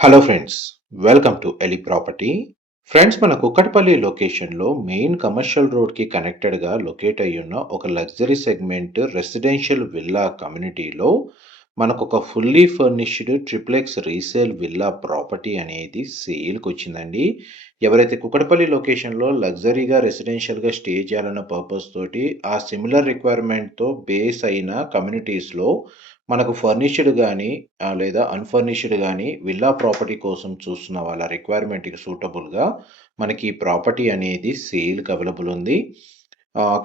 Hello friends, welcome to ఎలి property. Friends, మన కుక్కట్పల్లి లొకేషన్లో మెయిన్ కమర్షియల్ రోడ్కి కనెక్టెడ్గా లొకేట్ అయ్యున్న ఒక లగ్జరీ సెగ్మెంట్ రెసిడెన్షియల్ విల్లా కమ్యూనిటీలో మనకు ఒక fully furnished triplex resale villa property అనేది సేల్కి వచ్చిందండి. ఎవరైతే కుక్కట్పల్లి లొకేషన్లో లగ్జరీగా రెసిడెన్షియల్గా స్టే చేయాలన్న పర్పస్ తోటి ఆ సిమిలర్ రిక్వైర్మెంట్తో బేస్ అయిన కమ్యూనిటీస్లో మనకు ఫర్నిష్డ్ గానీ లేదా అన్‌ఫర్నిష్డ్ గానీ విల్లా ప్రాపర్టీ కోసం చూస్తున్న వాళ్ళ రిక్వైర్మెంట్‌కి సూటబుల్‌గా మనకి ఈ ప్రాపర్టీ అనేది సేల్‌కి అవైలబుల్ ఉంది.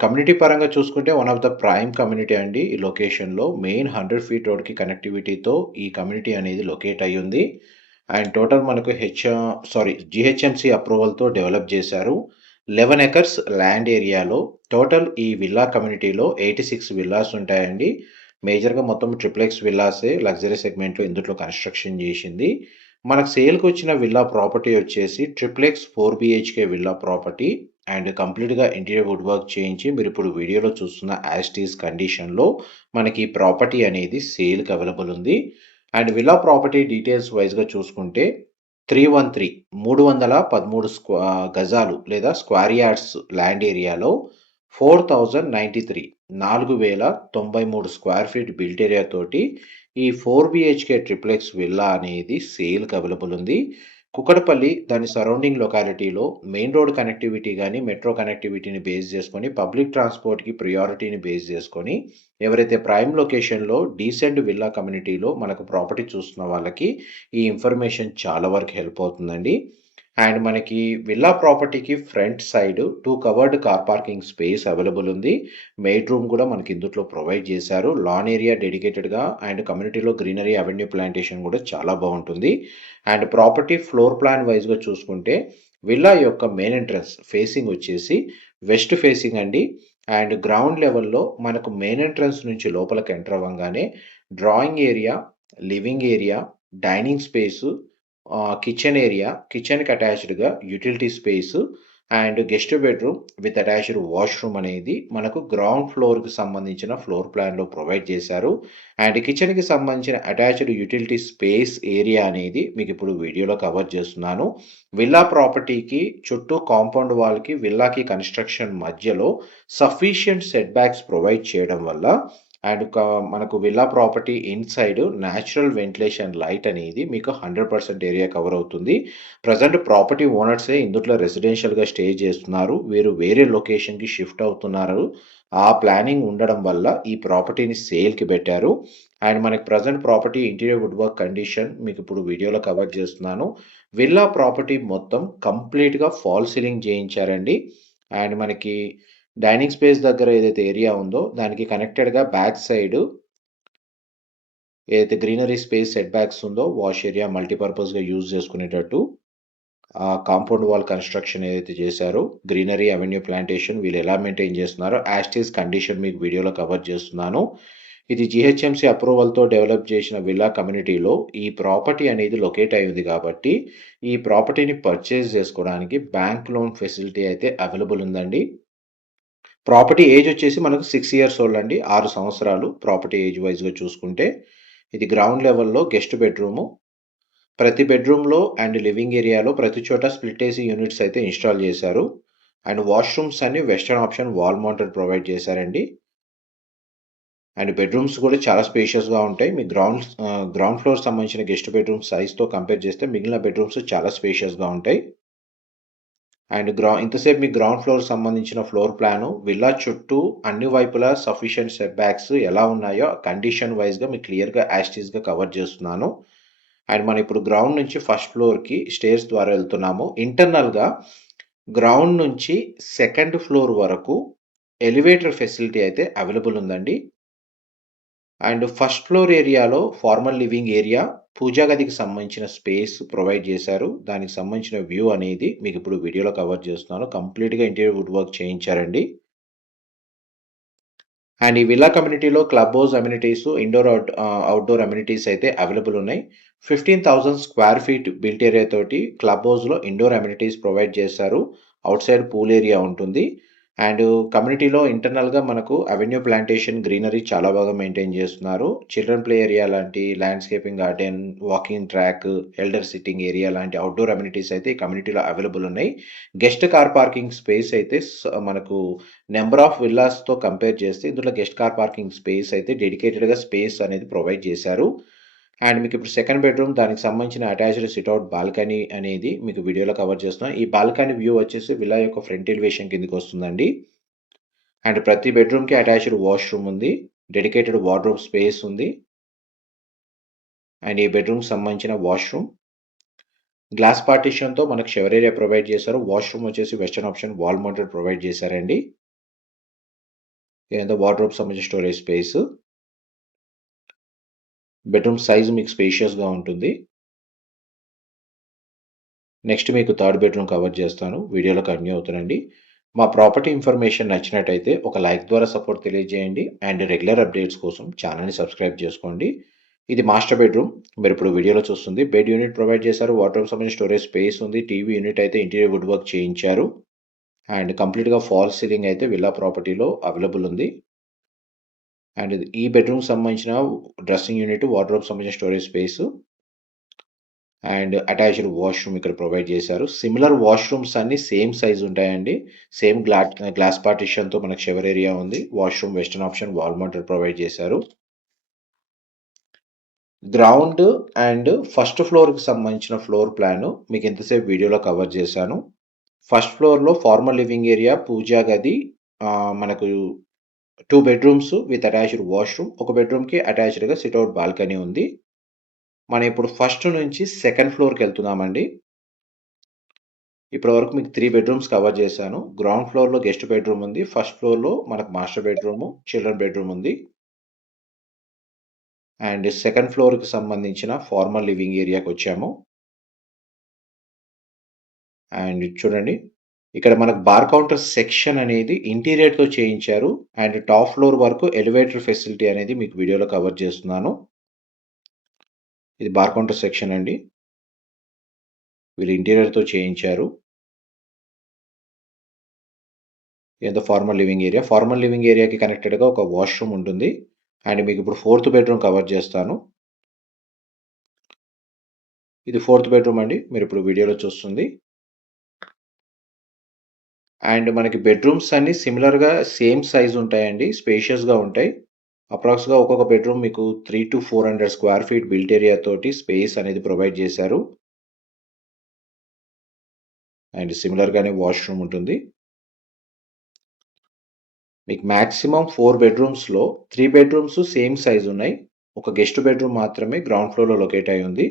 కమ్యూనిటీ పరంగా చూసుకుంటే one of the prime community అండి. ఈ లొకేషన్‌లో మెయిన్ 100 ఫీట్ రోడ్‌కి కనెక్టివిటీతో ఈ కమ్యూనిటీ అనేది లొకేట్ అయ్యుంది. అండ్ టోటల్ మనకు జీహెచ్ఎంసీ అప్రూవల్‌తో డెవలప్ చేశారు. 11 ఎకర్స్ ల్యాండ్ ఏరియాలో టోటల్ ఈ విల్లా కమ్యూనిటీలో 86 విల్లాస్ ఉంటాయండి. మేజర్‌గా మొత్తం ట్రిప్లెక్స్ విల్లాసే లగ్జరీ సెగ్మెంట్‌లో ఇందుట్లో కన్‌స్ట్రక్షన్ చేసింది. మనకు సేల్‌కొచ్చిన విల్లా ప్రాపర్టీ వచ్చేసి triplex 4 BHK villa property and కంప్లీట్‌గా ఇంటీరియర్ వుడ్ వర్క్ చేయించి మీరిప్పుడు వీడియోలో చూస్తున్న యాజ్ ఇట్ ఈజ్ కండిషన్‌లో మనకి ఈ ప్రాపర్టీ అనేది సేల్‌కి అవైలబుల్ ఉంది. అండ్ విల్లా ప్రాపర్టీ డీటెయిల్స్ వైస్‌గా చూసుకుంటే 313 గజాలు లేదా స్క్వేర్ యార్డ్స్ ల్యాండ్ ఏరియాలో 4093 4093 స్క్వేర్ ఫీట్ బిల్ట్ ఏరియా తోటి ఈ 4 బీహెచ్‌కే ట్రిప్లెక్స్ విల్లా అనేది సేల్‌కి అవైలబుల్ ఉంది. కుకట్పల్లి దాని సరౌండింగ్ లొకాలిటీలో మెయిన్ రోడ్ కనెక్టివిటీ గానీ, మెట్రో కనెక్టివిటీని బేస్ చేసుకొని, పబ్లిక్ ట్రాన్స్‌పోర్ట్‌కి ప్రియారిటీని బేస్ చేసుకొని, ఎవరైతే ప్రైమ్ లొకేషన్‌లో డీసెంట్ విల్లా కమ్యూనిటీలో మనకు ప్రాపర్టీ చూస్తున్న వాళ్ళకి ఈ ఇన్ఫర్మేషన్ చాలా వరకు హెల్ప్ అవుతుందండి. అండ్ మనకి విల్లా ప్రాపర్టీకి front side 2 covered car parking space available ఉంది. మెయిడ్ రూమ్ కూడా మనకి ఇందులో ప్రొవైడ్ చేశారు. లాన్ ఏరియా డెడికేటెడ్‌గా అండ్ కమ్యూనిటీలో గ్రీనరీ అవెన్యూ ప్లాంటేషన్ కూడా చాలా బాగుంటుంది. అండ్ ప్రాపర్టీ ఫ్లోర్ ప్లాన్ వైస్‌గా చూసుకుంటే విల్లా యొక్క మెయిన్ ఎంట్రన్స్ ఫేసింగ్ వచ్చేసి వెస్ట్ ఫేసింగ్ అండి. అండ్ గ్రౌండ్ లెవెల్‌లో మనకు మెయిన్ ఎంట్రన్స్ నుంచి లోపలికి ఎంటర్ అవ్వంగానే drawing area, living area, dining space, kitchen area, కిచెన్‌కి అటాచ్డ్‌గా utility space and guest bedroom with attached washroom అనేది మనకు గ్రౌండ్ ఫ్లోర్‌కి సంబంధించిన ఫ్లోర్ ప్లాన్‌లో ప్రొవైడ్ చేశారు. అండ్ కిచెన్‌కి సంబంధించిన అటాచ్డ్ యుటిలిటీ స్పేస్ ఏరియా అనేది మీకిప్పుడు వీడియోలో కవర్ చేస్తున్నాను. విల్లా ప్రాపర్టీకి చుట్టూ కాంపౌండ్ వాల్‌కి, విల్లాకి కన్‌స్ట్రక్షన్ మధ్యలో సఫిషియంట్ సెట్ బ్యాక్స్ ప్రొవైడ్ చేయడం వల్ల అండ్ మనకు villa property inside natural ventilation light అనేది మీకు 100% ఏరియా కవర్ అవుతుంది. ప్రెజెంట్ ప్రాపర్టీ ఓనర్సే ఇందుట్లో రెసిడెన్షియల్‌గా స్టే చేస్తున్నారు. వీరు వేరే లొకేషన్‌కి షిఫ్ట్ అవుతున్నారు. ఆ ప్లానింగ్ ఉండడం వల్ల ఈ ప్రాపర్టీని సేల్‌కి పెట్టారు. అండ్ మనకి present property interior wood work condition మీకిప్పుడు వీడియోలో కవర్ చేస్తున్నాను. విల్లా ప్రాపర్టీ మొత్తం కంప్లీట్‌గా ఫాల్ సీలింగ్ చేయించారండి. అండ్ మనకి డైనింగ్ స్పేస్ దగ్గర ఏదైతే ఏరియా ఉందో దానికి కనెక్టెడ్‌గా బ్యాక్ సైడ్ ఏదైతే గ్రీనరీ స్పేస్ సెట్ బ్యాక్స్ ఉందో వాష్ ఏరియా మల్టీపర్పస్‌గా యూజ్ చేసుకునేటట్టు కాంపౌండ్ వాల్ కన్‌స్ట్రక్షన్ ఏదైతే చేశారో గ్రీనరీ అవెన్యూ ప్లాంటేషన్ వీళ్ళు ఎలా మెయింటైన్ చేస్తున్నారో యాజ్ ఇట్ ఈజ్ కండిషన్ మీకు వీడియోలో కవర్ చేస్తున్నాను. ఇది జీహెచ్ఎంసీ అప్రూవల్‌తో డెవలప్ చేసిన విల్లా కమ్యూనిటీలో ఈ ప్రాపర్టీ అనేది లొకేట్ అయ్యింది కాబట్టి ఈ ప్రాపర్టీని పర్చేజ్ చేసుకోవడానికి బ్యాంక్ లోన్ ఫెసిలిటీ అయితే అవైలబుల్ ఉందండి. ప్రాపర్టీ ఏజ్ వచ్చేసి మనకు 6 ఇయర్స్ ఓల్డ్ అండి. 6 సంవత్సరాలు ప్రాపర్టీ ఏజ్ వైస్‌గా చూసుకుంటే. ఇది గ్రౌండ్ లెవెల్‌లో గెస్ట్ బెడ్‌రూము. ప్రతి బెడ్‌రూమ్‌లో అండ్ లివింగ్ ఏరియాలో ప్రతి చోట స్ప్లిట్ ఏసీ యూనిట్స్ అయితే ఇన్‌స్టాల్ చేశారు. అండ్ వాష్‌రూమ్స్ అన్ని western option wall mounted provide చేశారండి. అండ్ బెడ్‌రూమ్స్ కూడా చాలా స్పేషియస్‌గా ఉంటాయి. మీ గ్రౌండ్ ఫ్లోర్ సంబంధించిన గెస్ట్ బెడ్‌రూమ్ సైజ్‌తో కంపేర్ చేస్తే మిగిలిన బెడ్‌రూమ్స్ చాలా స్పేషియస్‌గా ఉంటాయి. అండ్ ఇంతసేపు మీకు గ్రౌండ్ ఫ్లోర్ సంబంధించిన ఫ్లోర్ ప్లాను, విల్లా చుట్టూ అన్ని వైపులా సఫిషియంట్ సెట్ బ్యాక్స్ ఎలా ఉన్నాయో కండిషన్ వైస్‌గా మీకు క్లియర్‌గా యాజ్ ఇట్ ఈజ్‌గా కవర్ చేస్తున్నాను. అండ్ మనం ఇప్పుడు గ్రౌండ్ నుంచి ఫస్ట్ ఫ్లోర్‌కి స్టేర్స్ ద్వారా వెళ్తున్నాము. ఇంటర్నల్‌గా గ్రౌండ్ నుంచి సెకండ్ ఫ్లోర్ వరకు ఎలివేటర్ ఫెసిలిటీ అయితే అవైలబుల్ ఉందండి. అండ్ ఫస్ట్ ఫ్లోర్ ఏరియాలో ఫార్మల్ లివింగ్ ఏరియా, పూజా గదికి సంబంధించిన స్పేస్ ప్రొవైడ్ చేశారు. దానికి సంబంధించిన వ్యూ అనేది మీకు ఇప్పుడు వీడియోలో కవర్ చేస్తున్నాను. కంప్లీట్‌గా ఇంటీరియర్ వుడ్ వర్క్ చేయించారండి. అండ్ ఈ విల్లా కమ్యూనిటీలో club house amenities, outdoor amenities అయితే అవైలబుల్ ఉన్నాయి. 15,000 స్క్వేర్ ఫీట్ బిల్ట్ ఏరియా తోటి క్లబ్ హౌస్‌లో ఇండోర్ అమ్యూనిటీస్ ప్రొవైడ్ చేశారు. ఔట్ సైడ్ పూల్ ఏరియా ఉంటుంది. అండ్ కమ్యూనిటీలో ఇంటర్నల్‌గా మనకు అవెన్యూ ప్లాంటేషన్, గ్రీనరీ చాలా బాగా మెయింటైన్ చేస్తున్నారు. చిల్డ్రన్ ప్లే ఏరియా లాంటి, landscaping garden, walking track, elder sitting area లాంటి అవుట్‌డోర్ అమ్యూనిటీస్ అయితే ఈ కమ్యూనిటీలో అవైలబుల్ ఉన్నాయి. గెస్ట్ కార్ పార్కింగ్ స్పేస్ అయితే మనకు నంబర్ ఆఫ్ విల్లాస్‌తో కంపేర్ చేస్తే ఇందులో గెస్ట్ కార్ పార్కింగ్ స్పేస్ అయితే డెడికేటెడ్‌గా స్పేస్ అనేది ప్రొవైడ్ చేశారు. అండ్ మీకు ఇప్పుడు సెకండ్ బెడ్‌రూమ్ దానికి సంబంధించిన అటాచ్డ్ సిట్ఔట్ బాల్కనీ అనేది మీకు వీడియోలో కవర్ చేస్తున్నాను. ఈ బాల్కనీ వ్యూ వచ్చేసి విల్లా యొక్క ఫ్రంట్ ఎలివేషన్ కిందకొస్తుందండి. అండ్ ప్రతి బెడ్‌రూమ్‌కి అటాచ్డ్ వాష్‌రూమ్ ఉంది. డెడికేటెడ్ వార్డ్‌రోబ్ స్పేస్ ఉంది. అండ్ ఈ బెడ్‌రూమ్‌కి సంబంధించిన వాష్‌రూమ్ గ్లాస్ పార్టిషన్‌తో మనకు షవర్ ఏరియా ప్రొవైడ్ చేశారు. వాష్‌రూమ్ వచ్చేసి western option wall mounted provide చేశారండి. ఇదంతా వార్డ్‌రోబ్ సంబంధించిన స్టోరేజ్ స్పేస్. బెడ్‌రూమ్ సైజ్ మీకు స్పేషియస్‌గా ఉంటుంది. నెక్స్ట్ మీకు థర్డ్ బెడ్‌రూమ్ కవర్ చేస్తాను. వీడియోలో కంటిన్యూ అవుతానండి. మా ప్రాపర్టీ ఇన్ఫర్మేషన్ నచ్చినట్టయితే ఒక లైక్ ద్వారా సపోర్ట్ తెలియజేయండి. అండ్ రెగ్యులర్ అప్డేట్స్ కోసం ఛానల్‌ని సబ్స్క్రైబ్ చేసుకోండి. ఇది మాస్టర్ బెడ్‌రూమ్. మీరిప్పుడు వీడియోలో చూస్తుంది. బెడ్ యూనిట్ ప్రొవైడ్ చేశారు. వార్డ్‌రోబ్ సంబంధించిన స్టోరేజ్ స్పేస్ ఉంది. టీవీ యూనిట్ అయితే ఇంటీరియర్ వుడ్ వర్క్ చేయించారు. అండ్ కంప్లీట్‌గా ఫాల్స్ సీలింగ్ అయితే విల్లా ప్రాపర్టీలో అవైలబుల్ ఉంది. అండ్ ఈ బెడ్‌రూమ్‌కి సంబంధించిన డ్రెస్సింగ్ యూనిట్, వార్డ్‌రోబ్ సంబంధించిన storage space and attached washroom ఇక్కడ ప్రొవైడ్ చేశారు. సిమిలర్ వాష్‌రూమ్స్ అన్నీ సేమ్ సైజ్ ఉంటాయండి. సేమ్ గ్లాస్ పార్టిషన్‌తో మనకు షవర్ ఏరియా ఉంది. Washroom western option wall mounted provide చేశారు. గ్రౌండ్ అండ్ ఫస్ట్ ఫ్లోర్‌కి సంబంధించిన ఫ్లోర్ ప్లాన్ మీకు ఇంతసేపు వీడియోలో కవర్ చేశాను. ఫస్ట్ ఫ్లోర్‌లో ఫార్మల్ లివింగ్ ఏరియా, పూజా గది, మనకు 2 బెడ్‌రూమ్స్ విత్ అటాచ్డ్ వాష్‌రూమ్. ఒక బెడ్‌రూమ్‌కి అటాచ్డ్‌గా సిట్ఔట్ బాల్కనీ ఉంది. మనం ఇప్పుడు ఫస్ట్ నుంచి సెకండ్ ఫ్లోర్‌కెళ్తున్నామండి. ఇప్పటి వరకు మీకు 3 బెడ్‌రూమ్స్ కవర్ చేశాను. గ్రౌండ్ ఫ్లోర్‌లో గెస్ట్ బెడ్‌రూమ్ ఉంది. ఫస్ట్ ఫ్లోర్‌లో మనకు మాస్టర్ బెడ్‌రూమ్, చిల్డ్రన్ బెడ్‌రూమ్ ఉంది. అండ్ సెకండ్ ఫ్లోర్‌కి సంబంధించిన ఫార్మల్ లివింగ్ ఏరియాకొచ్చాము. అండ్ చూడండి, ఇక్కడ మనకు బార్ కౌంటర్ సెక్షన్ అనేది ఇంటీరియర్‌తో చేయించారు. అండ్ టాప్ ఫ్లోర్ వరకు ఎలివేటర్ ఫెసిలిటీ అనేది మీకు వీడియోలో కవర్ చేస్తున్నాను. ఇది బార్ కౌంటర్ సెక్షన్ అండి. వీళ్ళు ఇంటీరియర్‌తో చేయించారు. ఇదంతా formal living area. Formal living ఏరియాకి కనెక్టెడ్‌గా ఒక వాష్‌రూమ్ ఉంటుంది. అండ్ మీకు ఇప్పుడు ఫోర్త్ బెడ్‌రూమ్ కవర్ చేస్తాను. ఇది ఫోర్త్ బెడ్‌రూమ్ అండి. మీరిప్పుడు వీడియోలో చూస్తుంది. అండ్ మనకి బెడ్‌రూమ్స్ అన్నీ సిమిలర్‌గా సేమ్ సైజ్ ఉంటాయండి. స్పేషియస్‌గా ఉంటాయి. అప్రాక్స్‌గా ఒక్కొక్క బెడ్‌రూమ్ మీకు 300-400 స్క్వేర్ ఫీట్ బిల్ట్ ఏరియా తోటి స్పేస్ అనేది ప్రొవైడ్ చేశారు. అండ్ సిమిలర్‌గానే వాష్‌రూమ్ ఉంటుంది. మీకు మాక్సిమం 4 బెడ్‌రూమ్స్‌లో 3 బెడ్‌రూమ్స్ సేమ్ సైజ్ ఉన్నాయి. ఒక గెస్ట్ బెడ్‌రూమ్ మాత్రమే గ్రౌండ్ ఫ్లోర్‌లో లొకేట్ అయ్యి ఉంది.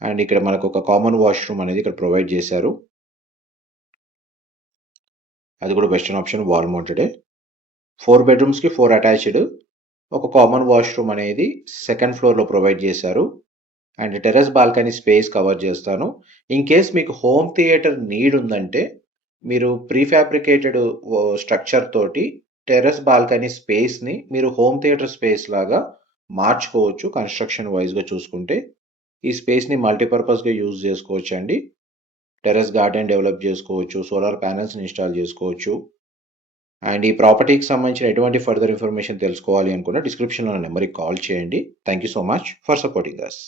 అండ్ ఇక్కడ మనకు ఒక కామన్ వాష్‌రూమ్ అనేది ఇక్కడ ప్రొవైడ్ చేశారు. అది కూడా వెస్టర్న్ ఆప్షన్ వాల్ మౌంటెడే. 4 బెడ్‌రూమ్స్‌కి 4 అటాచ్డ్. ఒక కామన్ వాష్‌రూమ్ అనేది సెకండ్ ఫ్లోర్‌లో ప్రొవైడ్ చేశారు. And terrace balcony space cover చేస్తాను. ఇన్ కేస్ మీకు హోమ్ థియేటర్ నీడ్ ఉందంటే మీరు ప్రీఫాబ్రికేటెడ్ స్ట్రక్చర్ తోటి టెర్రస్ బాల్కనీ స్పేస్‌ని మీరు హోమ్ థియేటర్ స్పేస్ లాగా మార్చుకోవచ్చు కన్‌స్ట్రక్షన్ వైస్‌గా చూసుకుంటే. ఈ స్పేస్‌ని మల్టీపర్పస్‌గా యూజ్ చేసుకోవచ్చండి. టెర్రస్ గార్డెన్ డెవలప్ చేసుకోవచ్చు. సోలార్ ప్యానెల్స్‌ని ఇన్‌స్టాల్ చేసుకోవచ్చు. అండ్ ఈ ప్రాపర్టీకి సంబంధించిన ఎటువంటి ఫర్దర్ ఇన్ఫర్మేషన్ తెలుసుకోవాలి అనుకున్న డిస్క్రిప్షన్‌లో ఉన్న నెంబర్‌కి కాల్ చేయండి. Thank you so much for supporting us.